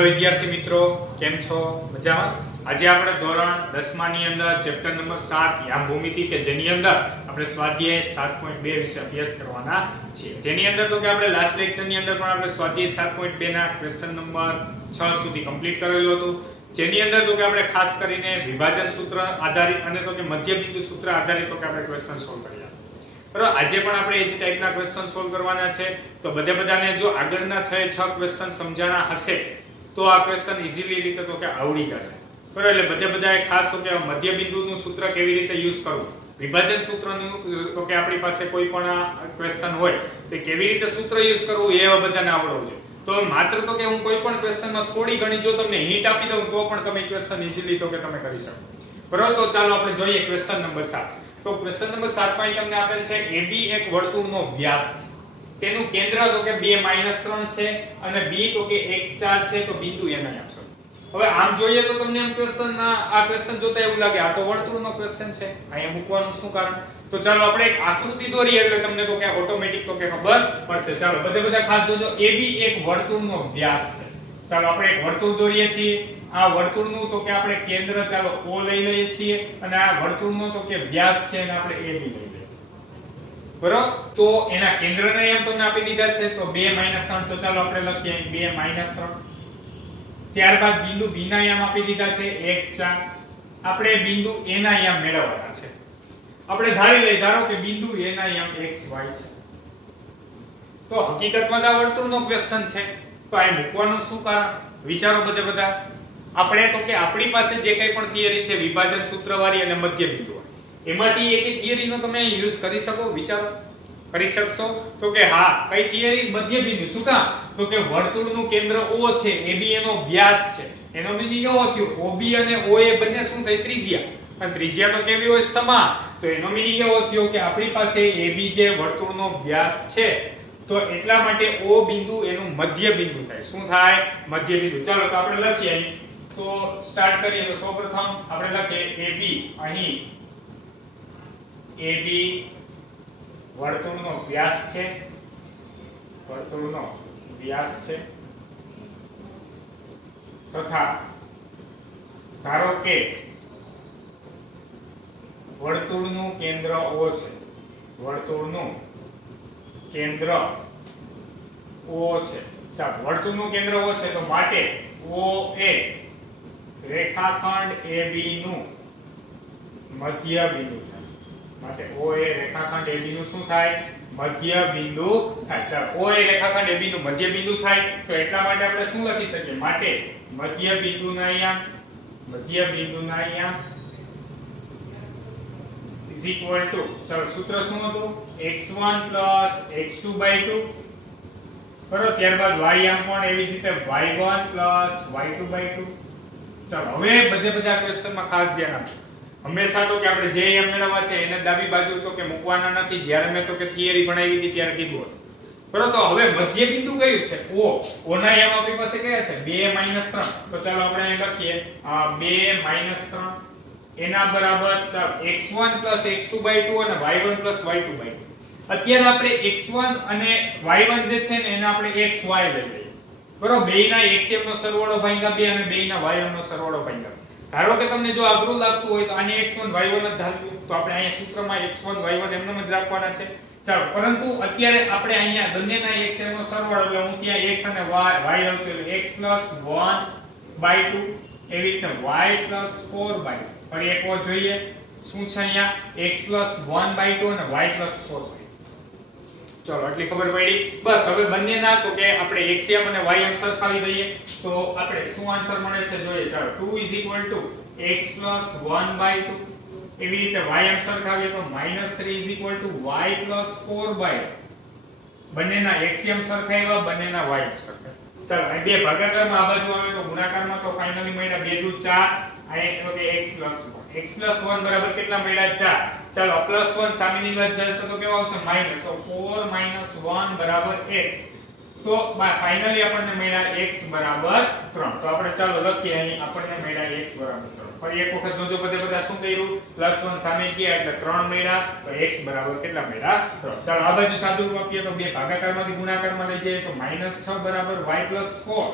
Hello વિદ્યાર્થી મિત્રો, કેમ છો? મજામાં? આજે આપણે ધોરણ 10મા ની અંદર ચેપ્ટર નંબર 7 યામ ભૂમિતિ કે જેની અંદર આપણે સ્વાધ્યાય 7.2 વિશે અભ્યાસ કરવાના છે. જેની અંદર તો કે આપણે લાસ્ટ લેક્ચર ની અંદર પણ આપણે સ્વાધ્યાય 7.2 ના ક્વેશ્ચન નંબર 6 સુધી કમ્પ્લીટ કરેલું હતું. જેની અંદર તો કે આપણે ખાસ કરીને વિભાજન સૂત્ર આધારિત અને તો કે મધ્યબિંદુ સૂત્ર આધારિત તો કે આપણે ક્વેશ્ચન સોલ્વ કર્યા. બરાબર, આજે પણ આપણે એ જ ટાઈપના ક્વેશ્ચન સોલ્વ કરવાના છે. તો બધાને જો આગળના 6 ક્વેશ્ચન સમજાણા હશે તો આ ક્વેશ્ચન ઈઝીલી રીતે તો કે આવડી જશે. બરાબર, એટલે બધાએ ખાસ તો કે મધ્યબિંદુનું સૂત્ર કેવી રીતે યુઝ કરવું, વિભાજન સૂત્રનું તો કે આપણી પાસે કોઈ પણ ક્વેશ્ચન હોય તો કેવી રીતે સૂત્ર યુઝ કરવું એ બધાને આવડવું જોઈએ. તો માત્ર તો કે હું કોઈ પણ ક્વેશ્ચનમાં થોડી ઘણી જો તમને હિન્ટ આપી દઉં તો પણ તમે ક્વેશ્ચન ઈઝીલી તો કે તમે કરી શકો. બરાબર, તો ચાલો આપણે જોઈએ ક્વેશ્ચન નંબર 7. તો ક્વેશ્ચન નંબર 7 માં તમને આપેલ છે AB એક વર્તુળનો વ્યાસ છે. તેનું કેન્દ્ર તો કે 2 -3 છે અને B તો કે 1 4 છે. તો બિંદુ એને આપશો. હવે આમ જોઈએ તો તમને એમ આ ક્વેશ્ચન જોતા એવું લાગે આ તો વર્તુળનો ક્વેશ્ચન છે, અહીંયા મૂકવાનું શું કારણ? તો ચાલો આપણે એક આકૃતિ દોરીએ એટલે તમને તો કે ઓટોમેટિક તો કે ખબર પડશે. ચાલો બધા ખાસ જોજો, AB એક વર્તુળનો વ્યાસ છે. ચાલો આપણે એક વર્તુળ દોરીએ છીએ. આ વર્તુળનું તો કે આપણે કેન્દ્ર ચાલો O લઈ લઈએ છીએ અને આ વર્તુળનો તો કે વ્યાસ છે અને આપણે AB લઈ લઈએ છીએ. બરાબર, તો એના કેન્દ્રના એમ તમને આપી દીધા છે. તો 2 -3, તો ચાલો આપણે લખીએ 2 -3. ત્યારબાદ બિંદુ B ના યામ આપી દીધા છે 1 4. આપણે બિંદુ A ના યામ મેળવવાના છે. આપણે ધારો કે બિંદુ A ના યામ x y છે. તો હકીકતમાં આ વર્તુળનો ક્વેશ્ચન છે. તો આ મૂકવાનું શું કારણ? વિચારો બધા. આપણે તો કે આપણી પાસે જે કંઈ પણ થિયરી છે વિભાજન સૂત્રવાળી અને મધ્યબિંદુ વાળી, એમાંથી એક થિયરીનો તમે યુઝ કરી શકો. વિચારો, કરી શકશો? તો કે હા, કઈ થિયરી? મધ્યબિંદુ. શું કામ? તો કે વર્તુળનું કેન્દ્ર O છે, AB એનો વ્યાસ છે. એનો મીનિંગ એવો થયો OB અને OA બંને શું થાય? ત્રિજ્યા. અને ત્રિજ્યા તો કેવી હોય? સમાન. તો એનો મીનિંગ એવો થયો કે આપણી પાસે AB જે વર્તુળનો વ્યાસ છે તો એટલા માટે O બિંદુ એનું મધ્યબિંદુ થાય. શું થાય? મધ્યબિંદુ. ચાલો તો આપણે લખીએ અહીં. તો સ્ટાર્ટ કરીએ. તો સૌપ્રથમ આપણે લખીએ AB. અહીં AB વર્તુળનો વ્યાસ છે. વર્તુળનો વ્યાસ છે તથા ધારો કે વર્તુળનું કેન્દ્ર O છે. વર્તુળનું કેન્દ્ર O છે. ચાલો, વર્તુળનું કેન્દ્ર O છે તો માટે OA રેખાખંડ AB નું મધ્ય બિંદુ થાય. માટે OA રેખાખંડ AB નું શું થાય? મધ્ય બિંદુ થાય. ચાલો, OA રેખાખંડ AB નું મધ્ય બિંદુ થાય તો એટલા માટે આપણે શું લખી શકીએ? માટે મધ્ય બિંદુના યામ is equal to, ચાલો સૂત્ર શું હતું? x1 x2/2. બરોબર, ત્યારબાદ y યામ પણ એવી જ રીતે y1 y2/2. ચાલો, હવે બધા ક્વેશ્ચનમાં ખાસ ધ્યાન આપજો. હંમેશા તો કે આપણે જે યામ મેળવવા છે એને ડાબી બાજુ તો કે મૂકવાના નથી. જ્યારે મેં તો કે થિયરી ભણાવી હતી ત્યારે કીધું હતું. બરોબર, તો હવે મધ્ય બિંદુ કયું છે? O ના યામ આપણી પાસે કયા છે? 2 -3. તો ચાલો આપણે અહીં લખીએ 2 -3 એના બરાબર ચાલો x1 x2/2 અને y1 y2/2. અત્યારે આપણે x1 અને y1 જે છે ને એને આપણે xy લઈ લઈએ. બરોબર, બેયના xm નો સરવાળો ભાગ્યા 2 અને બેયના ym નો સરવાળો ભાગ્યા 2. ધારો કે તમને જો અઘરું લાગતું હોય તો આને x1 y1 જ ધારવું. તો આપણે અહીંયા સૂત્રમાં x1 y1 એમનેમ જ રાખવાના છે. ચાલો, પરંતુ અત્યારે આપણે અહીંયા બંનેના xm નો સરવાળો એટલે હું ત્યાં x અને y લઉં છું એટલે x + 1/2 એવી રીતે y + 4/2. ફરી એક વાર જોઈએ શું છે અહીંયા? x + 1/2 અને y + 4/2. ચલો, એટલી ખબર પડી. બસ હવે બંનેના તો કે આપણે xm અને ym સરખાવી દઈએ તો આપણે શું આન્સર મળે છે જોઈએ. ચાલો, 2 = x + 1/2. એવી રીતે ym સરખાવીએ તો -3 = y + 4/2. બંનેના xm સરખાવ્યા, બંનેના ym સરખાવ્યા. ચાલો, અહીં બે ભાગાકારમાં આ બાજુ આવે તો ગુણાકારમાં તો ફાઇનલી મળ્યા 2 * 4. આ એટલે કે x + 1. x + 1 બરાબર કેટલા મળ્યા? 4. ચાલો, +1 સામેની બાજુ જશે તો કેવા આવશે? માઈનસ. તો 4 - 1 બરાબર x. તો ફાઇનલી આપણને મળ્યા x બરાબર 3. તો આપણે ચાલો લખીએ અહીં આપણને મળ્યા x બરાબર 3. ફરી એક વખત જોજો બધા શું કર્યું? +1 સામે ગયા એટલે 3 મળ્યા. તો x બરાબર કેટલા મળ્યા? 3. ચાલો આ બાજુ સાદુરૂપ આપીએ તો બે ભાગાકારમાંથી ગુણાકારમાં લઈ જઈએ તો -6 બરાબર y + 4.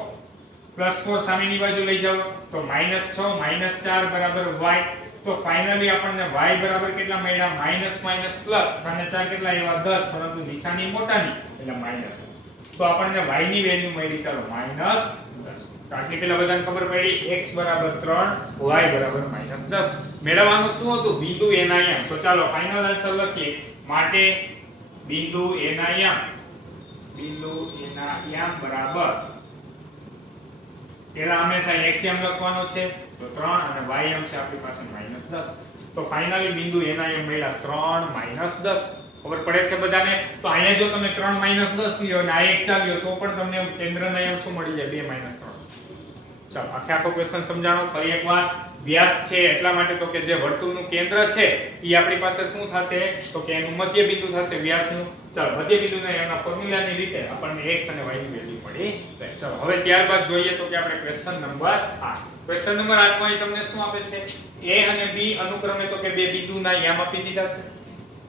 +4 સામેની બાજુ લઈ જાઓ તો -6 -4 બરાબર y. તો ફાઇનલી આપણને y બરાબર કેટલા મળ્યા? માઈનસ માઈનસ પ્લસ 6 ને 4 કેટલા એવા 10, પરંતુ નિશાની મોટાની એટલે માઈનસ. તો આપણને y ની વેલ્યુ મળી ચાલો -10. તો આટલી પેલા બધાને ખબર પડી x બરાબર 3 y બરાબર -10. મેળવવાનું શું હતું? બિંદુ એના યમ. તો ચાલો ફાઇનલ આન્સર લખીએ. માટે બિંદુ એના યમ બરાબર પેલા હંમેશા x યમ લખવાનો છે તો 3 અને y યમ છે આપણી પાસે -10. તો ફાઇનલી બિંદુ એના યમ મળ્યા 3 -10. ખબર પડે છે બધાને? તો અહીંયા જો તમે 3 -10 લ્યો અને આ 1 ચાલ્યો તો પણ તમને કેન્દ્રના યમ શું મળી જાય? 2 -3. ચાલો આખો ક્વેશ્ચન સમજાણો ફરી એકવાર. વ્યાસ છે એટલા માટે તો કે જે વર્તુળનું કેન્દ્ર છે એ આપણી પાસે શું થશે? તો કે એનું મધ્ય બિંદુ થશે વ્યાસનું. ચાલો મધ્ય બિંદુને એના ફોર્મ્યુલાની રીતે આપણને x અને y ની વેલ્યુ મળી. ચાલો હવે ત્યારબાદ જોઈએ તો કે આપણે ક્વેશ્ચન નંબર 8. ક્વેશ્ચન નંબર 8 માં તમને શું આપે છે? a અને b અનુક્રમે તો કે બે બિંદુના યામ આપી દીધા છે.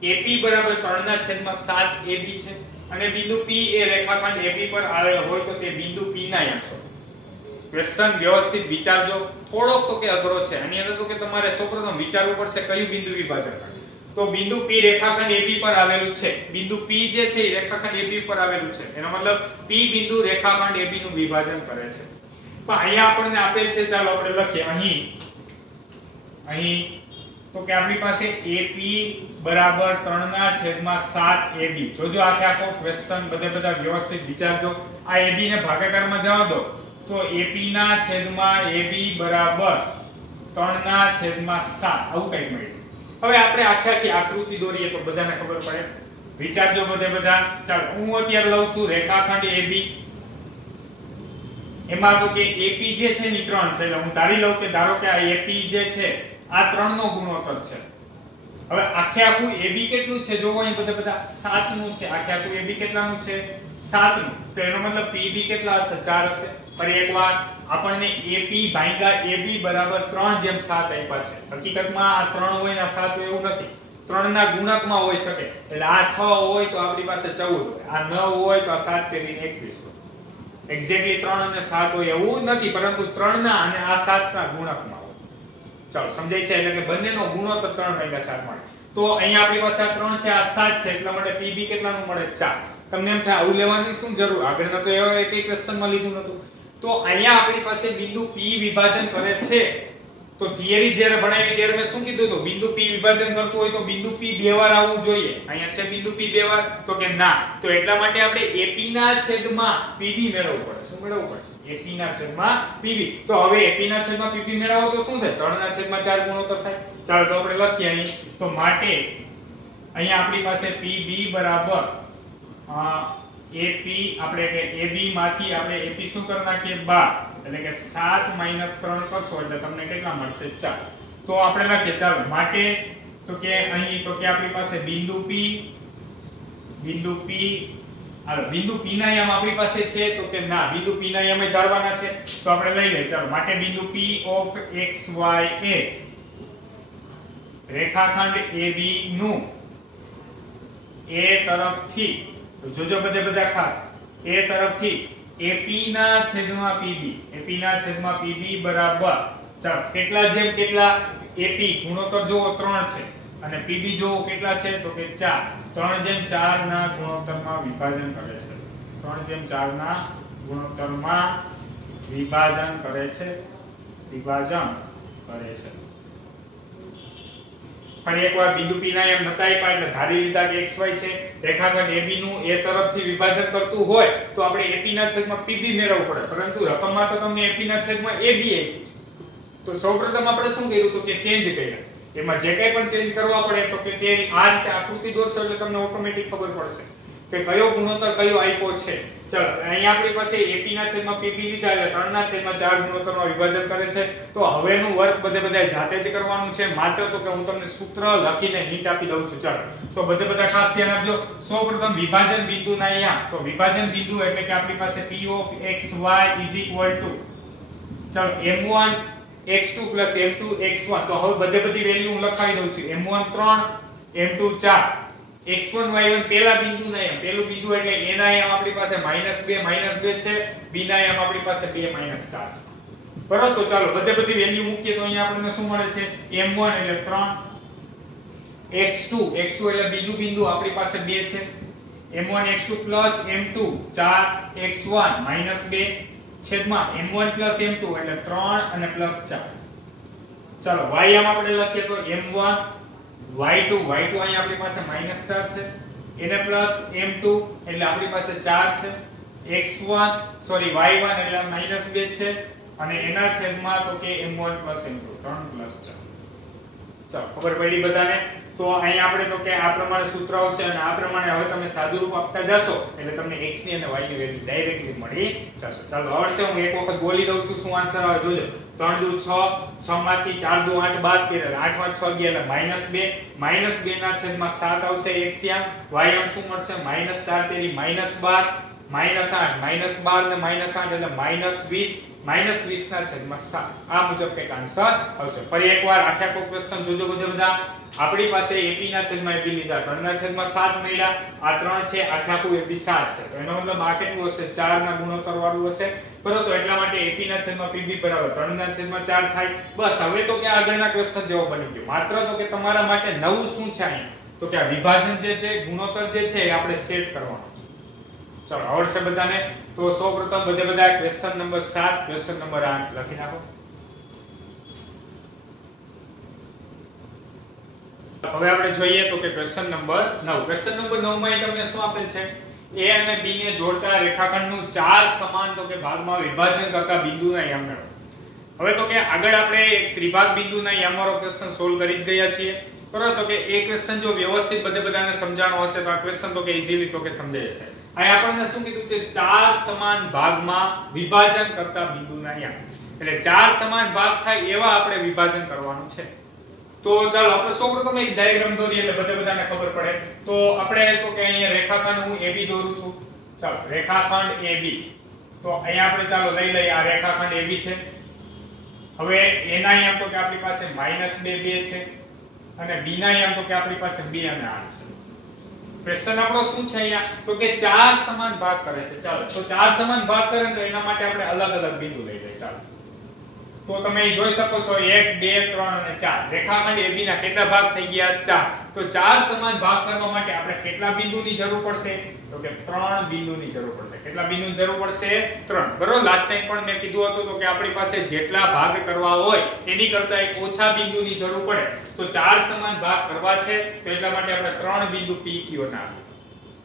AP બરાબર 3/7 AB છે અને બિંદુ P એ રેખાખંડ AB પર આવેલ હોય તો તે બિંદુ P ના યામ શોધો. ક્વેશ્ચન વ્યવસ્થિત વિચારજો. થોડોક તો કે અઘરો છે. આની અંદર તો કે તમારે સૌપ્રથમ વિચારવું પડશે કયું બિંદુ વિભાજન કરે. તો બિંદુ P રેખાખંડ AB પર આવેલું છે. બિંદુ P જે છે એ રેખાખંડ AB પર આવેલું છે. એનો મતલબ P બિંદુ રેખાખંડ AB નું વિભાજન કરે છે. પણ અહીંયા આપણને આપેલ છે, ચાલો આપણે લખીએ અહીં તો કે આપણી પાસે AP બરાબર 3/7 AB. જોજો આખો ક્વેશ્ચન બધા વ્યવસ્થિત વિચારજો. આ AB ને ભાગાકારમાં જવા દો તો AP ના છેદમાં AB બરાબર 3/7 આવું કંઈક મળ્યું. હવે આપણે આખી આકૃતિ દોરીએ તો બધાને ખબર પડે. વિચારજો બધા. ચાલો હું અત્યારે લઉં છું રેખાખંડ AB. એમાં તો કે AP જે છે ની 3 છે એટલે હું ધારી લઉં કે ધારો કે આ AP જે છે આ 3 નો ગુણોત્તર છે. હવે આખું AB કેટલું છે? જોવો અહીં બધા 7 નું છે. આખું AB કેટલાનું છે? 7 નું. તો એનો મતલબ PB કેટલા હશે? 4 હશે. ફરી એકવાર આપણને AP ભાગ્યા AB બરાબર 3/7 આપ્યા છે. હકીકતમાં આ 3 હોય ને આ 7 હોય એવું નથી. 3 ના ગુણકમાં હોઈ શકે. એટલે આ 6 હોય તો આપણી પાસે 14 હોય. આ 9 હોય તો આ 7 કરીને 21 હોય. એક્ઝેક્ટલી 3 અને 7 હોય એવું નથી, પરંતુ 3 ના અને આ 7 ના ગુણકમાં હોય. ચાલો સમજાય છે? એટલે કે બંનેનો ગુણોત્તર 3/7 મળે. તો અહીંયા આપણી પાસે આ 3 છે, આ 7 છે, એટલા માટે PB કેટલાનું મળે? 4. તમને એમ થાય આવું લેવાની શું જરૂર? આગળના તો એવા એક ક્વેશ્ચનમાં લીધું નતું. તો અહીંયા આપણી પાસે બિંદુ P વિભાજન કરે છે. તો થિયરી જ્યારે ભણાવી ત્યારે મેં શું કીધું હતું? બિંદુ P વિભાજન કરતું હોય તો બિંદુ P બે વાર આવવું જોઈએ. અહીંયા છે બિંદુ P બે વાર, તો કે ના. તો એટલા માટે આપણે AP ના છેદમાં PB મેળવવું પડે. શું મેળવવું પડે? AP ના છેદમાં PB. તો હવે AP ના છેદમાં PB મેળવો તો શું થાય? 3/4 ગુણોત્તર થાય. ચાલો તો આપણે લખીએ અહીં. તો માટે અહીંયા આપણી પાસે PB બરાબર AP આપણે કે AB માંથી આપણે AP શું કરી નાખીએ? 12. એટલે કે 7 - 3 કરશો એટલે તમને કેટલા મળશે? 4. તો આપણે લખીએ ચાલો માટે તો કે અહીં તો કે આપણી પાસે બિંદુ P હાલો બિંદુ P ના યામ આપણી પાસે છે તો કે ના, બિંદુ P ના યામ ધારવાના છે. તો આપણે લઈ લઈએ ચાલો. માટે બિંદુ P ઓફ XY એ રેખાખંડ AB નું A તરફથી, તો જોજો બધા ખાસ, A તરફથી AP ના છેદમાં PB બરાબર ચાલો કેટલા જેમ કેટલા? AP ગુણોત્તર જોવો 3 છે અને PB જોવો કેટલા છે? તો કે 4. 3/4 ના ગુણોત્તરમાં વિભાજન કરે છે. 3/4 ના ગુણોત્તરમાં વિભાજન કરે છે. ફરી એકવાર બિંદુ P ના એમ નતા આપ્યા એટલે ધારી લીધા કે XY છે. રેખાખંડ AB નું A તરફથી વિભાજન કરતું હોય તો આપણે AP ના છેદમાં PB મેળવવું પડે, પરંતુ રકમમાં તો તમને AP ના છેદમાં AB આપી. તો સૌપ્રથમ આપણે શું કર્યું તો કે ચેન્જ કર્યા. એમાં જે કંઈ પણ ચેન્જ કરવા પડે તો કે તે આ રીતે આકૃતિ દોરશો એટલે તમને ઓટોમેટિક ખબર પડશે કે કયો ગુણોત્તર કયો આપ્યો છે. ચલો અહીંયા આપણી પાસે AP ના છેદમાં PB લીધા એટલે 3/4 ગુણોત્તરમાં વિભાજન કરે છે. તો હવેનું વર્ક બધા જાતે જ કરવાનું છે. માત્ર તો કે હું તમને સૂત્ર લખીને હિન્ટ આપી દઉં છું. ચાલો તો બધા ખાસ ધ્યાન આપજો. સૌપ્રથમ વિભાજન બિંદુના અહીંયા તો વિભાજન બિંદુ એટલે કે આપણી પાસે P of XY ચાલો M1 x2 + m2 x1. તો હવે બધી વેલ્યુ હું લખાવી દઉં છું. m1 3, m2 4, x1 y1 પેલા બિંદુના યામ, પેલું બિંદુ એટલે એના યામ આપણી પાસે -2 છે, b ના યામ આપણી પાસે 2 -4 છે. બરોબર, તો ચાલો બધી વેલ્યુ મૂકીએ તો અહીંયા આપણને શું મળે છે, m1 એટલે 3, x2 એટલે બીજું બિંદુ આપણી પાસે 2 છે, m1 x2 m2 4 x1 -2 છેદમાં m1 m2 એટલે 3 અને +4. ચાલો y આમ આપણે લખીએ તો m1 y2 અહીંયા આપણી પાસે -4 છે, એને m2 એટલે આપણી પાસે 4 છે, y1 એટલે -2 છે અને એના છેદમાં તો કે m1 m2 3 + 4. ચાલો ખબર પડી બધાને? તો અહીં આપણે તો કે આ પ્રમાણે સૂત્ર આવશે અને આ પ્રમાણે હવે તમે સાદુરૂપ આપતા જાશો એટલે તમને x ની અને y ની વેલ્યુ ડાયરેક્ટલી મળી જશે. ચાલો આવડશે, હું એક વખત બોલી દઉં છું શું આન્સર આવે જોજો. 3 દુ 6, 6 માંથી 4 દુ 8 બાદ કરીએ 8 માં 6 ગયા એટલે -2 ના છેદમાં 7 આવશે x યામ, y યામ શું મળશે -4 તેરી -12 -8 -12 ને -8 એટલે -20 -20 ના છેદમાં 7. આ મુજબ કંઈક આન્સર આવશે. ફરી એકવાર આખા કો ક્વેશ્ચન જોજો બધા. આપણી પાસે AP ના છેદમાં AP લીધા, 3 ના છેદમાં 7 મળ્યા, આ 3 છે, આખું AP 7 છે, તો એનો મતલબ આ કેટલું હશે 4 ના ગુણોત્તર વાળું હશે. બરોબર, તો એટલા માટે AP ના છેદમાં PB બરાબર 3 ના છેદમાં 4 થાય. બસ હવે તો કે આગળના ક્વેશ્ચન જેવો બની ગયો. માત્ર તો કે તમારા માટે નવું શું છે અહીંયા, તો કે આ વિભાજન જે છે, ગુણોત્તર જે છે એ આપણે સેટ કરવાનો છે. ચાલો આવડશે બધાને? તો સૌપ્રથમ બધા ક્વેશ્ચન નંબર 7 ક્વેશ્ચન નંબર 8 લખી નાખો. હવે આપણે જોઈએ તો કે ક્વેશ્ચન નંબર 9. ક્વેશ્ચન નંબર 9 માં તમને શું આપેલ છે, a અને b ને જોડતા રેખાખંડનું 4 સમાન તો કે ભાગમાં વિભાજન કરતા બિંદુના યામ મેળવો. હવે તો કે આગળ આપણે એક ત્રિભાગ બિંદુના યામવાળો ક્વેશ્ચન સોલ્વ કરી જ ગયા છીએ. બરાબર, તો કે એ ક્વેશ્ચન જો વ્યવસ્થિત બધાને સમજાણો હશે તો આ ક્વેશ્ચન તો કે ઈઝીલી તો કે સમજાય જશે. અહીં આપણને શું કીધું છે, 4 સમાન ભાગમાં વિભાજન કરતા બિંદુના યામ, એટલે 4 સમાન ભાગ થાય એવા આપણે વિભાજન કરવાનું છે. તો ચાલો આપણે સૌપ્રથમ એક ડાયાગ્રામ દોરીએ એટલે બધાને ખબર પડે. તો આપણે તો કે અહીંયા રેખાખંડ હું AB દોરું છું. ચાલો રેખાખંડ AB, તો અહીંયા આપણે ચાલો લઈ લઈએ આ રેખાખંડ AB છે. હવે A ના યામ તો કે આપણી પાસે -2 2 છે અને B ના યામ તો કે આપણી પાસે 2 અને 8 છે. ક્વેશ્ચન આપણો શું છે અહીંયા, તો કે 4 સમાન ભાગ કરે છે. ચાલો તો 4 સમાન ભાગ કરે તો એના માટે આપણે અલગ બિંદુ લઈ લઈએ. ચાલો તો તમે જોઈ શકો છો 1 2 3 અને 4 રેખાખંડ AB ના કેટલા ભાગ થઈ ગયા 4. તો 4 સમાન ભાગ કરવા માટે આપણે કેટલા બિંદુની જરૂર પડશે, તો કે 3 બિંદુની જરૂર પડશે. કેટલા બિંદુની જરૂર પડશે 3. બરોબર, લાસ્ટ ટાઈમ પણ મેં કીધું હતું તો કે આપણી પાસે જેટલા ભાગ કરવા હોય એની કરતા એક ઓછા બિંદુની જરૂર પડે. તો 4 સમાન ભાગ કરવા છે તો એટલા માટે આપણે 3 બિંદુ PQ ના આપીએ.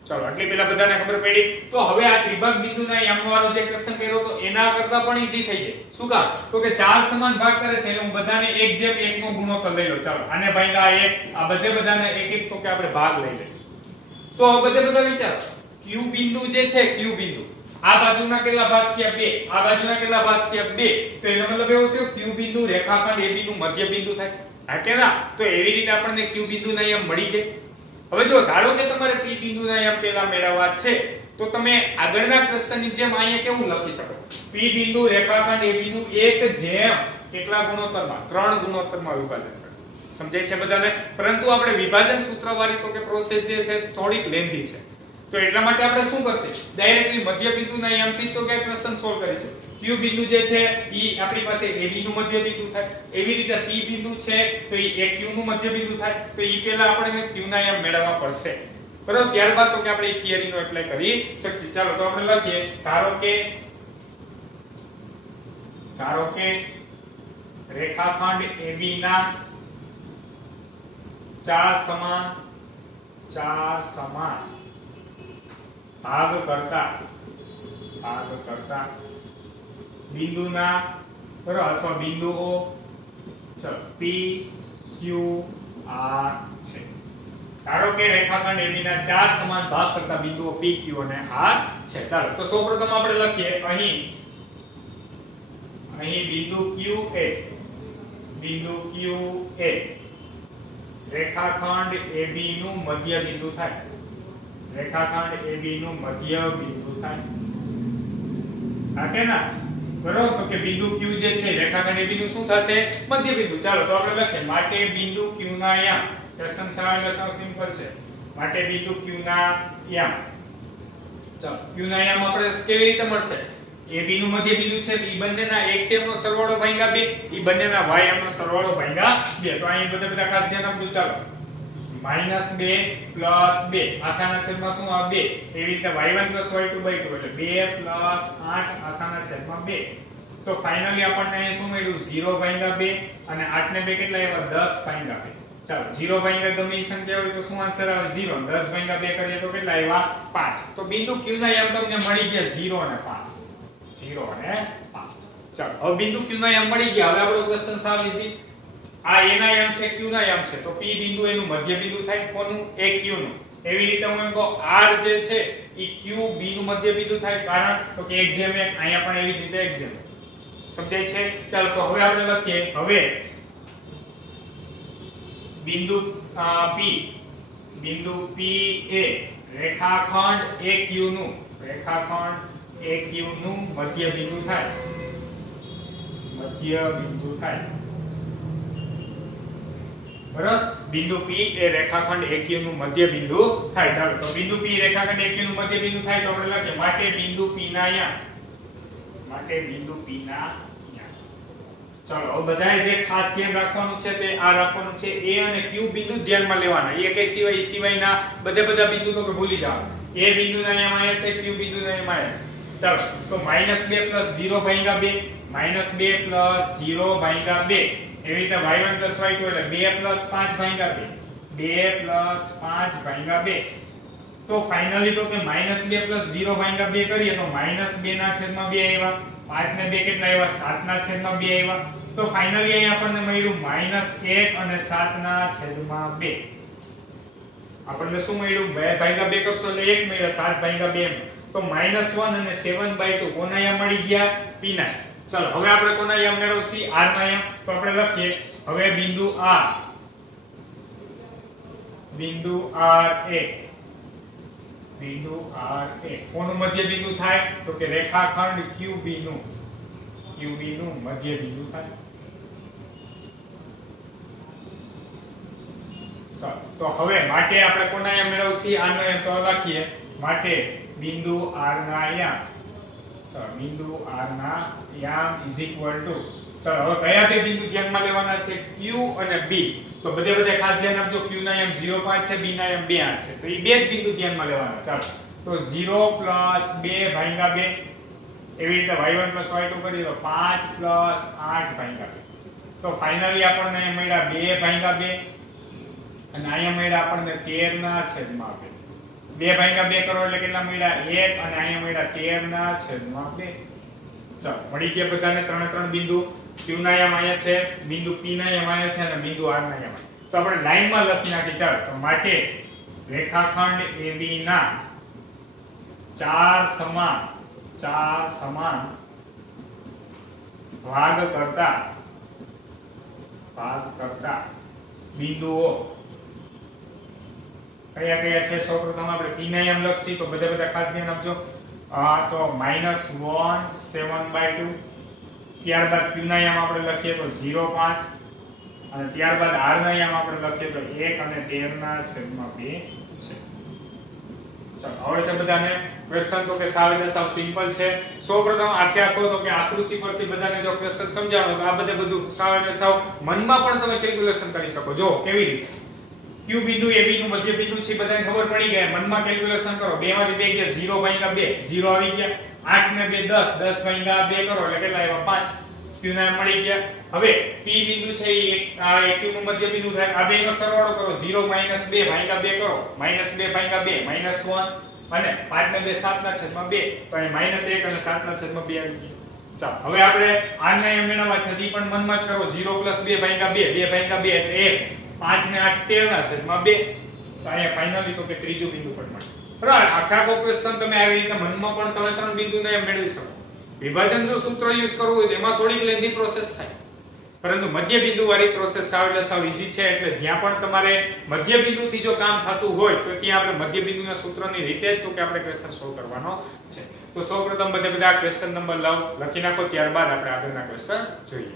ચાલો આટલી પહેલા બધાને ખબર પડી. તો હવે આ ત્રિભાગ બિંદુના યામવાળો જે ક્વેશ્ચન કર્યો તો એના કરતા પણ ઈઝી થઈ જાય. શું કામ, તો કે 4 સમાન ભાગ કરે છે એટલે હું બધાને 1:1 નો ગુણોત્તર લઈ લઉં. ચાલો આને ભાગ્યા 1, આ બધાને 1 તો કે આપણે ભાગ લઈ લઈએ. તો હવે બધા વિચારો, Q બિંદુ જે છે, Q બિંદુ આ બાજુના કેટલા ભાગ થયા 2, આ બાજુના કેટલા ભાગ થયા 2, તો એનો મતલબ એવો થયો Q બિંદુ રેખાખંડ AB નું મધ્ય બિંદુ થાય. હા કે ના? તો એવી રીતે આપણને Q બિંદુના યામ મળી જાય. હવે જો ધારો કે તમારે P બિંદુના યામ પેલા મેળવવા છે તો તમે આગળના ક્વેશ્ચનની જેમ અહીંયા કેવું લખી શકો, P બિંદુ રેખાખંડ AB નું 1 કેટલા ગુણોત્તરમાં 3 ગુણોત્તરમાં વિભાજન કરો. સમજાય છે બધાને? પરંતુ આપણે વિભાજન સૂત્રવાળી તો કે પ્રોસેસ જે છે થોડીક લેન્ધી છે. તો એટલા માટે આપણે શું કરશે, ડાયરેક્ટલી મધ્ય બિંદુના યામથી તો કે ક્વેશ્ચન સોલ્વ કરીશું. Q બિંદુ જે છે ઈ આપણી પાસે AB નું મધ્ય બિંદુ થાય. એવી રીતે P બિંદુ છે તો ઈ એ Q નું મધ્ય બિંદુ થાય. તો ઈ પહેલા આપણે Q ના યામ મેળવવા પડશે. બરાબર, ત્યારબાદ તો કે આપણે એ થિયરી નો એપ્લાય કરી શકીએ. ચાલો તો આપણે લખીએ, ધારો કે રેખાખંડ AB ના 4 સમાન ભાગ કરતા બિંદુના બરાબર અથવા બિંદુઓ ચલો P Q R છે. ધારો કે રેખાખંડ AB ના 4 સમાન ભાગ કરતા બિંદુઓ P Q અને R છે. ચાલો તો સૌપ્રથમ આપણે લખીએ અહીં બિંદુ QA રેખાખંડ AB નું મધ્ય બિંદુ થાય. રેખાખંડ AB નું મધ્ય બિંદુ થાય. હા કે ના? બરોબર, તો કે બિંદુ Q જે છે રેખાખંડ AB નું શું થશે, મધ્ય બિંદુ. ચાલો તો આપણે લખીએ માટે બિંદુ Q ના યામ ક્વેશ્ચન સાવ સિમ્પલ છે. માટે બિંદુ Q ના યામ. ચાલો Q ના યામ આપણે કેવી રીતે મળશે? AB નું મધ્ય બિંદુ છે, ઈ બંનેના x યામ નો સરવાળો ભાગ્યા 2, ઈ બંનેના y યામ નો સરવાળો ભાગ્યા 2. તો અહીં બધા ખાસ ધ્યાન આપજો. ચાલો -2 + 2 આખાના છેદમાં શું આ 2, એવી રીતે y1 + y2/2 એટલે 2 + 8 આખાના છેદમાં 2. તો ફાઇનલી આપણને અહીં શું મળ્યું? 0/2 અને 8 ને 2 કેટલા આવ્યા? 10/2. ચાલો 0/2 ગમે એ સંખ્યા હોય તો શું આન્સર આવે? 0. 10/2 કરીએ તો કેટલા આવ્યા? 5. તો બિંદુ Q ના યામ તમને મળી ગયા 0 અને 5. 0 અને 5. ચાલો હવે બિંદુ Q ના યામ મળી ગયા. હવે આપણો ક્વેશ્ચન સાવ ઈઝી. આ A ના યામ છે, Q ના યામ છે, તો P બિંદુ એનું મધ્ય બિંદુ થાય. કોનું? A Q નું. એવી રીતે હું એમ કહું R જે છે ઈ Q B નું મધ્ય બિંદુ થાય. કારણ તો કે 1 જેમ 1, અહીંયા પણ એવી જ રીતે 1 જેમ 1. સમજાય છે? ચાલો તો હવે આપણે લખીએ. હવે બિંદુ P એ રેખાખંડ AQ નું મધ્ય બિંદુ થાય. બરાબર? બિંદુ P એ રેખાખંડ AQ નું મધ્ય બિંદુ થાય. ચાલો તો બિંદુ P રેખાખંડ AQ નું મધ્ય બિંદુ થાય તો આપણે લખીએ માટે બિંદુ P ના યામ. ચાલો હવે બધાએ જે ખાસ ધ્યાન રાખવાનું છે તે આ રાખવાનું છે. A અને Q બિંદુ ધ્યાનમાં લેવાના. એ કે સિવાય ઈ સિવાયના બધા બિંદુ તો કે ભૂલી જાવ. A બિંદુના યામ આયા છે, Q બિંદુના યામ આયા છે. ચાલો તો -2 + 0/2 -2 + 0/2 એવી રીતે y1 + y2 એટલે 2 + 5/2 2 + 5/2. તો ફાઇનલી તો કે -2 + 0/2 કરીએ તો -2 ના છેદમાં 2 આવ્યા. 5 ને 2 કેટલા આવ્યા? 7 ના છેદમાં 2 આવ્યા. તો ફાઇનલી અહીં આપણને મળ્યું -1 અને 7 ના છેદમાં 2. આપણને શું મળ્યું? 2/2 કરશો એટલે 1 મળ્યા. 7/2 તો -1 અને 7/2 કોના યામ મળી ગયા? P ના. ચાલો હવે આપણે કોના યામ મેળવશી? R ના યામ. તો આપણે લખીએ હવે બિંદુ R એ કોનું મધ્ય બિંદુ થાય? તો કે રેખાખંડ QB નું મધ્ય બિંદુ થાય. ચાલો તો હવે માટે આપણે કોના યામ મેળવશી? R ના યામ. તો લખીએ માટે બિંદુ R ના યામ. ચાલો બિંદુ R ના યામ ચાલો હવે કયા બે બિંદુ ધ્યાનમાં લેવાના છે? Q અને B. તો બધે ખાસ ધ્યાન આપજો. Q ના યામ 0.5 છે, B ના યામ 2.8 છે. તો એ બે જ બિંદુ ધ્યાનમાં લેવાના. ચાલો તો 0 + 2/2 એવી રીતે y1 + y2 કરીએ તો 5 + 8/2. તો ફાઇનલી આપણને મળ્યા 2/2 અને અહીંયા મળ્યા આપણને 13 ના છેદમાં 2. 2/2 કરો એટલે કેટલા મળ્યા? 1 અને અહીંયા મળ્યા 13 ના છેદમાં 2. ચાલો મળી ગયા બધાને ત્રણે બિંદુ. Q ના યામ અહીંયા છે, બિંદુ P ના યામ અહીંયા છે અને બિંદુ R ના યામ. તો આપણે લાઈનમાં લખી નાખીએ. ચાલો તો માટે રેખાખંડ AB ના ચાર સમાન ભાગ કરતા બિંદુઓ કયા છે? સૌપ્રથમ આપણે P ના યામ લખશી તો બધા ખાસ ધ્યાન આપજો. તો -1 7/2. ત્યારબાદ Q ના યામ આપણે લખીએ તો 0.5 અને ત્યારબાદ R ના યામ આપણે લખીએ તો 1 અને 13 ના છેદમાં 2 છે. ચાલો આવડે છે બધાને? ક્વેશ્ચન તો કે સાવ સિમ્પલ છે. સૌપ્રથમ આખો તો કે આકૃતિ પરથી બધાને જો ક્વેશ્ચન સમજાવો તો આ બધું સાવ મનમાં પણ તમે કેલ્ક્યુલેશન કરી શકો. જો કેવી રીતે Q બિંદુ AB નું મધ્ય બિંદુ છે બધાને ખબર પડી ગઈ. મનમાં કેલ્ક્યુલેશન કરો. 2 માંથી 2 ગયા 0/2 0 આવી ગયા. 8 ને 2 10 10/2 કરો એટલે કેટલા આવ્યા? 5. Q ના મળી ગયા. હવે P બિંદુ છે એ AQ નું મધ્ય બિંદુ થાય. આ બેનો સરવાળો કરો. 0 - 2/2 કરો. -2/2 -1 અને 5 ને 2 7 ના છેદમાં 2. તો અહીં -1 અને 7 ના છેદમાં 2 આવી ગયા. ચાલો હવે આપણે R ના યામ મેળવવા છે ઈ પણ મનમાં જ કરો. 0 + 2/2 2/2 એટલે 1. 5 ને 8 13 ના છેદમાં 2. તો અહીંયા ફાઇનલી તો કે ત્રીજું બિંદુ પણ મળે. બરાબર? આખો ક્વેશ્ચન તમે આવી રીતે મનમાં પણ તમે ત્રણ બિંદુને મેળવી શકો. વિભાજન જો સૂત્ર યુઝ કરવું હોય તો એમાં થોડી લેન્ધી પ્રોસેસ થાય. પરંતુ મધ્ય બિંદુ વાળી પ્રોસેસ સાવ ઈઝી છે. એટલે જ્યાં પણ તમારે મધ્ય બિંદુથી જો કામ થતું હોય તો ત્યાં આપણે મધ્ય બિંદુના સૂત્રની રીતે જ તો કે આપણે ક્વેશ્ચન સોલ્વ કરવાનો છે. તો સૌપ્રથમ બધા ક્વેશ્ચન નંબર લખી નાખો. ત્યારબાદ આપણે આગળના ક્વેશ્ચન જોઈએ.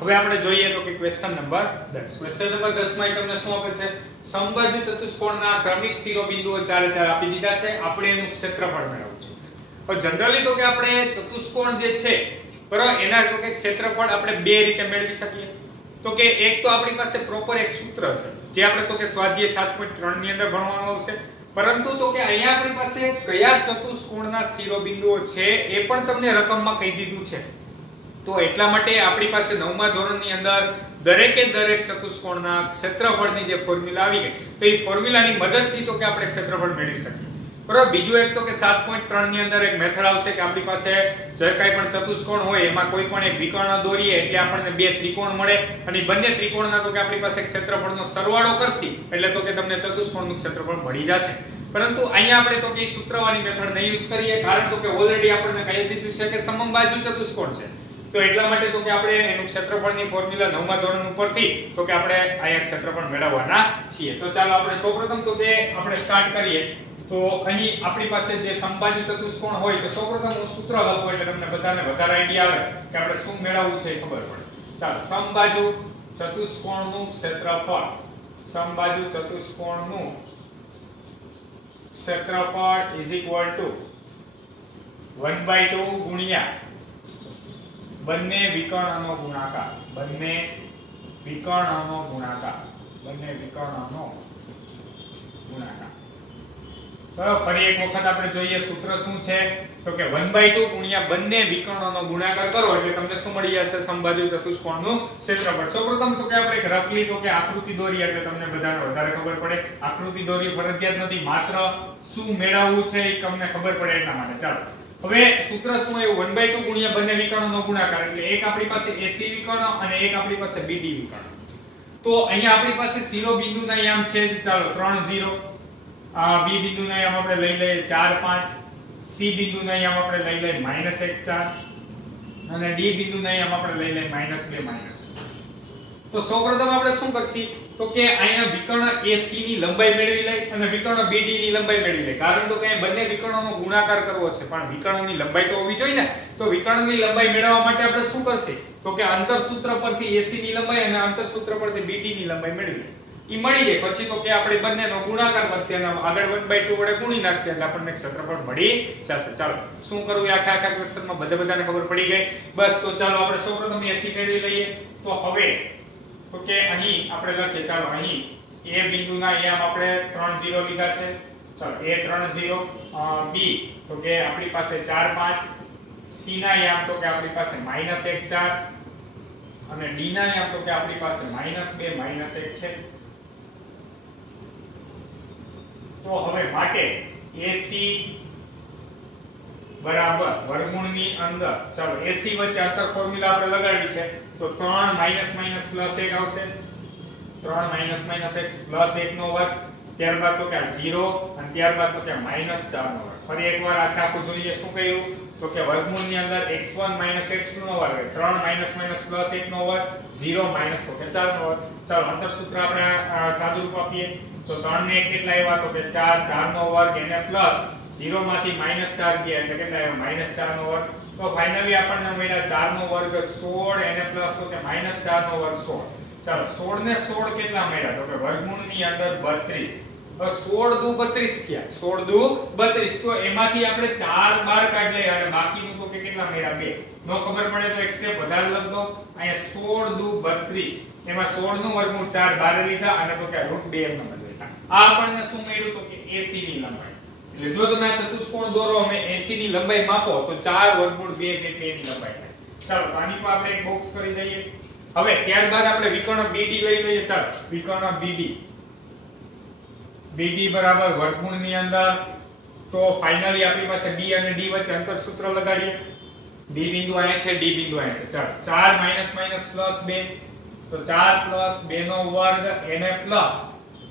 હવે આપણે જોઈએ તો કે ક્વેશ્ચન નંબર 10. ક્વેશ્ચન નંબર 10 માં તમને શું આપે છે? સમબાજુ ચતુષ્કોણના ક્રમિક શિરોબિંદુઓ ચારે ચાર આપી દીધા છે. આપણે એનું ક્ષેત્રફળ મેળવવું છે. હવે જનરલી તો કે આપણે ચતુષ્કોણ જે છે બરાબર એના તો કે ક્ષેત્રફળ આપણે બે રીતે મેળવી શકીએ. તો કે એક તો આપણી પાસે પ્રોપર એક સૂત્ર છે જે આપણે તો કે સ્વાધ્યાય 7.3 ની અંદર ભણવાનું આવશે. પરંતુ તો કે અહીંયા આપણી પાસે કયા ચતુષ્કોણના શિરોબિંદુઓ છે એ પણ તમને રકમમાં કહી દીધું છે. તો એટલા માટે આપણી પાસે 9મા ધોરણની અંદર દરેકે દરેક ચતુષ્કોણના ક્ષેત્રફળની જે ફોર્મ્યુલા આવી ગઈ તો એ ફોર્મ્યુલાની મદદથી તો કે આપણે ક્ષેત્રફળ મેળવી શકીએ. બરાબર. બીજું એક તો કે 7.3 ની અંદર એક મેથડ આવશે કે આપણી પાસે જે કાંઈ પણ ચતુષ્કોણ હોય એમાં કોઈ પણ એક વિકર્ણ દોરીએ એટલે આપણને બે ત્રિકોણ મળે અને બંને ત્રિકોણના તો કે આપણી પાસે ક્ષેત્રફળનો સરવાળો કરશી એટલે તો કે તમને ચતુષ્કોણનું ક્ષેત્રફળ મળી જશે. પરંતુ અહીંયા આપણે તો કે સૂત્રવાળી મેથડ નહીં યુઝ કરીએ કારણ તો કે ઓલરેડી આપણને કહી દીધું છે કે સમબાજુ ચતુષ્કોણ છે. તો એટલા માટે તો કે આપણે એનું ક્ષેત્રફળની ફોર્મ્યુલા 9મા ધોરણ ઉપરથી તો કે આપણે અહીંયા ક્ષેત્રફળ મેળવવાના છીએ. તો ચાલો આપણે સૌપ્રથમ તો કે આપણે સ્ટાર્ટ કરીએ. તો અહીં આપણી પાસે જે સમબાજુ ચતુષ્કોણ હોય તો સૌપ્રથમ હું સૂત્ર લખું એટલે તમને બધાને વધારે આઈડિયા આવે કે આપણે શું મેળવવું છે એ ખબર પડે. ચાલો સમબાજુ ચતુષ્કોણનું ક્ષેત્રફળ, સમબાજુ ચતુષ્કોણનું ક્ષેત્રફળ ઇઝ ઇક્વલ ટુ 1/2 ગુણ્યા બંને વિકર્ણનો ગુણાકાર, બંને વિકર્ણનો ગુણાકાર, બંને વિકર્ણનો ગુણાકાર. બરાબર. ફરી એક વખત આપણે જોઈએ સૂત્ર શું છે તો કે 1/2 ગુણ્યા બંને વિકર્ણોનો ગુણાકાર કરો એટલે તમને શું મળી જશે? સમબાજુ ચતુષ્કોણનું ક્ષેત્રફળ. સૌપ્રથમ તો કે આપણે એક રફલી તો કે આકૃતિ દોરીએ એટલે તમને બધાને વધારે ખબર પડે. આકૃતિ દોરવી ફરજિયાત નથી, માત્ર શું મેળવવું છે એ તમને ખબર પડે એટલા માટે. ચાલો હવે સૂત્ર શું આવ્યું? 1/2 ગુણ્યા બંને વિકર્ણોનો ગુણાકાર એટલે એક આપણી પાસે AC વિકર્ણ અને એક આપણી પાસે BD વિકર્ણ. તો અહીંયા આપણી પાસે શિરોબિંદુના યામ છે ચાલો 3 0. B બિંદુના યામ આપણે લઈ લઈએ 4 5. C બિંદુના યામ આપણે લઈ લઈએ -1 4 અને D બિંદુના યામ આપણે લઈ લઈએ -2 -1. તો સૌપ્રથમ આપણે શું કરશી તો કે અહીંયા વિકર્ણ AC ની લંબાઈ મેળવી લઈ અને વિકર્ણ BD ની લંબાઈ મેળવી લઈ. કારણ તો કે બંને વિકર્ણોનો ગુણાકાર કરવો છે પણ વિકર્ણની લંબાઈ તો હોવી જોઈએ ને. તો વિકર્ણની લંબાઈ મેળવવા માટે આપણે શું કરશે તો કે અંતરસૂત્ર પરથી AC ની લંબાઈ અને અંતરસૂત્ર પરથી BD ની લંબાઈ મેળવી લઈ. ઈ મળી જાય પછી તો કે આપણે બંનેનો ગુણાકાર કરશે અને આગળ 1/2 વડે ગુણી નાખશે એટલે આપણને ક્ષેત્રફળ મળી જશે. ચાલો શું કરવું એ આખા ક્વેશ્ચનમાં બધાને ખબર પડી ગઈ. બસ તો ચાલો આપણે સૌપ્રથમ AC મેળવી લઈએ. તો હવે તો કે અહીં આપણે લખીએ ચાલો અહીં A બિંદુના યામ આપણે 3 0 લીધા છે. ચાલો A 3 0. B તો કે આપણી પાસે 4 5. C ના યામ તો કે આપણી પાસે -1 4 અને D ના યામ તો કે આપણી પાસે -2 -1 છે. તો હવે માટે AC બરાબર વર્ગમૂળની અંદર ચાલો AC વચ્ચે અંતર ફોર્મ્યુલા આપણે લગાડવી છે તો 3 - - +1 આવશે. 3 - - x +1 નો વર્ગ. ત્યારબાદ તો કે 0 અને ત્યારબાદ તો કે -4 નો વર્ગ. ફરી એકવાર આખું જોઈએ શું કહ્યું તો કે વર્ગમૂળની અંદર x1 - x2 નો વર્ગ, 3 - - +1 નો વર્ગ, 0 - તો કે 4 નો વર્ગ. ચાલો અંતરસૂત્ર આપણે સાદુરૂપ આપીએ તો 3 ને કેટલા આવ્યા તો કે 4, 4 નો વર્ગ એને પ્લસ 0 માંથી -4 ગયા એટલે કેટલા આવ્યા -4 નો વર્ગ. તો ફાઇનલી આપણને મળ્યા 4 નો વર્ગ 16 એને પ્લસ તો કે -4 નો વર્ગ 16. ચાલો 16 ને 16 કેટલા મળ્યા તો કે વર્ગમૂળની અંદર 32. હવે 16 દુ 32 થયા. 16 દુ 32 તો એમાંથી આપણે 4 બહાર કાઢી લઈએ અને બાકીનું તો કે કેટલા મળ્યા 2. નો ખબર પડે તો એક સ્ટેપ વધારે લખ દો. અહીંયા 16 દુ 32 એમાં 16 નું વર્ગમૂળ 4 બહાર લીધા અને તો કે √2 એમ નંબર લીધા. આ આપણને શું મળ્યું તો કે AC ની લંબાઈ. એટલે જો તમે આ ચતુષ્કોણ દોરો અને AC ની લંબાઈ માપો તો 4 વર્ગમૂળ 2 જેટલી એની લંબાઈ થાય. ચાલો તો આની પર આપણે એક બોક્સ કરી દઈએ. હવે ત્યારબાદ આપણે વિકર્ણ BD લઈ લઈએ. ચાલો વિકર્ણ BD બરાબર વર્ગમૂળની અંદર તો ફાઇનલી આપણી પાસે B અને D વચ્ચે અંતરસૂત્ર લગાડીએ. B બિંદુ અહીંયા છે, D બિંદુ અહીંયા છે. ચાલો 4 - - +2 તો 4 + 2 નો વર્ગ એને પ્લસ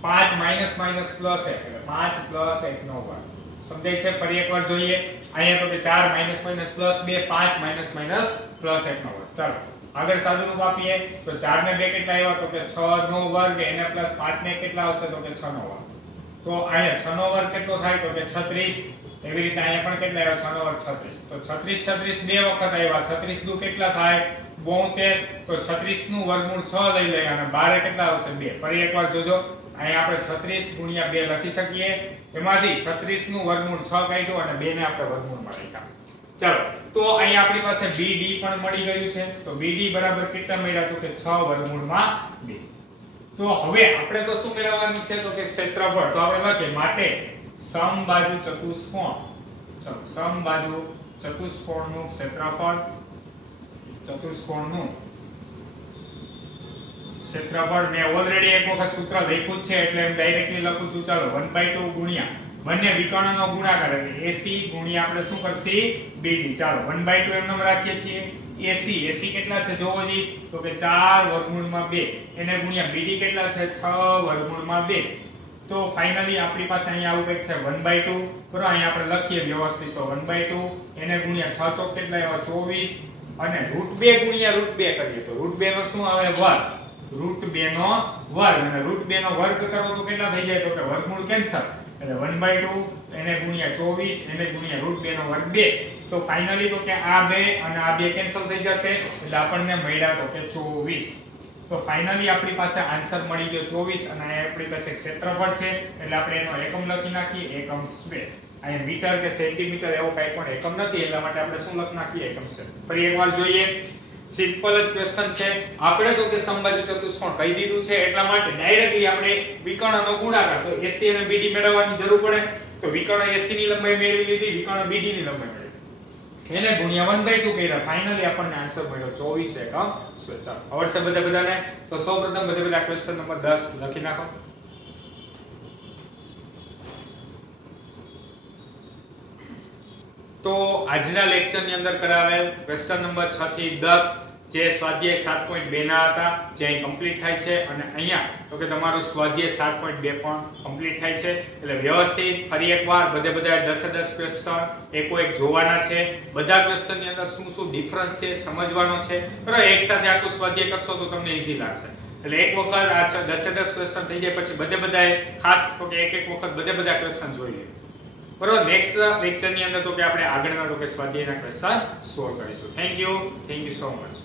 5 - - +1 એટલે 5 + 1 નો વર્ગ. સમજાય છે? ફરી એકવાર જોઈએ. અહીંયા તો કે 4 - - +2 5 - - +1 નો વર્ગ. ચાલો આગળ સાદુરૂપ આપીએ તો 4 ને 2 કેટલા આવ્યા તો કે 6 નો વર્ગ એને પ્લસ 5 ને કેટલા આવશે તો કે 6 નો વર્ગ. તો અહીંયા 6 નો વર્ગ કેટલો થાય તો કે 36. એવી રીતે અહીંયા પણ કેટલા આવ્યા 6 નો વર્ગ 36. તો 36 36 બે વખત આવ્યા. 36 દુ કેટલા થાય 72 તો 36 નું વર્ગમૂળ 6 લઈ લઈએ અને 12 કેટલા આવશે 2. ફરી એકવાર જોજો, અહીંયા આપણે 36 ગુણ્યા 2 લખી શકીએ. એમાંથી 36 નું વર્ગમૂળ 6 કાઢ્યું અને 2 ને આપણે વર્ગમૂળમાં રાખ્યા. ચાલો, તો અહીંયા આપણી પાસે BD પણ મળી ગયું છે. તો BD બરાબર કેટલા મળ્યા? તો કે 6 વર્ગમૂળમાં 2. તો હવે આપણે તો શું મેળવવાનું છે? તો કે ક્ષેત્રફળ. તો આપણે લખીએ માટે સમબાજુ ચતુષ્કોણ. ચલો, સમબાજુ ચતુષ્કોણનું ક્ષેત્રફળ, ચતુષ્કોણનું ક્ષેત્રફળ મેં ઓલરેડી એક વખત સૂત્ર લખ્યું છે એટલે એમ ડાયરેક્ટલી લખું છું. ચાલો 1/2 ગુણ્યા બંને વિકર્ણનો ગુણાકાર એટલે AC ગુણ્યા આપણે શું કરશી? BD. ચાલો 1/2 એમ નામ રાખીએ છીએ. AC કેટલા છે જોવો જી? તો કે 4 વર્ગમૂળમાં 2 એને ગુણ્યા BD કેટલા છે? 6 વર્ગમૂળમાં 2. તો ફાઇનલી આપણી પાસે અહીંયા આવું કંઈક છે 1/2. બરાબર, અહીંયા આપણે લખીએ વ્યવસ્થિત. તો 1/2 એને ગુણ્યા 6 ચોક કેટલા આવ્યા? 24 અને √2 ગુણ્યા √2 કરીએ તો √2 નો શું આવે? વર્ગ. √2 નો વર્ગ અને √2 નો વર્ગ કરો તો કેટલા થઈ જાય? તો કે વર્ગમૂળ કેન્સલ એટલે 1/2 એને ગુણ્યા 24 એને ગુણ્યા √2 નો વર્ગ 2. તો ફાઇનલી તો કે આ 2 અને આ 2 કેન્સલ થઈ જશે એટલે આપણને મળ્યા તો કે 24. તો ફાઇનલી આપણી પાસે આન્સર મળી ગયો 24 અને આ આપણી પાસે ક્ષેત્રફળ છે એટલે આપણે એનો એકમ લખી નાખીએ એકમ સ્ક્વેર. અહીંયા મીટર કે સેન્ટીમીટર એવો કંઈ પણ એકમ નથી એટલા માટે આપણે શું લખી નાખીએ? એકમ સ્ક્વેર. ફરી એકવાર જોઈએ, સિમ્પલ જ ક્વેશ્ચન છે. આપણે તો કે સમબાજુ ચતુષ્કોણ કહી દીધું છે એટલા માટે ડાયરેક્ટલી આપણે વિકર્ણનો ગુણાકાર તો AC અને BD મેળવવાની જરૂર પડે. તો વિકર્ણ AC ની લંબાઈ મેળવી લીધી, વિકર્ણ BD ની લંબાઈ મેળવી એને ગુણ્યા 1/2 કર્યા. ફાઇનલી આપણને આન્સર મળ્યો 24 એકમ સ્ક્વેર. ચાલો, આવડશે બધાને? તો સૌપ્રથમ બધા ક્વેશ્ચન નંબર 10 લખી નાખો. તો આજના લેક્ચરની અંદર કરાવેલ ક્વેશ્ચન નંબર 6 થી 10 જે સ્વાધ્યાય 7.2 ના હતા જે અહીં કમ્પ્લીટ થાય છે અને અહીંયા તો કે તમારું સ્વાધ્યાય 7.2 પણ કમ્પ્લીટ થાય છે. એટલે વ્યવસ્થિત ફરી એકવાર બધા 10 ક્વેશ્ચન એકો એક જોવાના છે. બધા ક્વેશ્ચનની અંદર શું શું ડિફરન્સ છે સમજવાનો છે. બરાબર, એક સાથે આખું સ્વાધ્યાય કરશો તો તમને ઈઝી લાગશે. એટલે એક વખત આ 10 ક્વેશ્ચન થઈ જાય પછી બધાએ ખાસ તો કે એક વખત બધા ક્વેશ્ચન જોઈ લે. બરાબર, નેક્સ્ટ લેક્ચરની અંદર તો કે આપણે આગળના તો કે સ્વાધ્યાયના ક્વેશ્ચન સોલ્વ કરીશું. Thank you so much.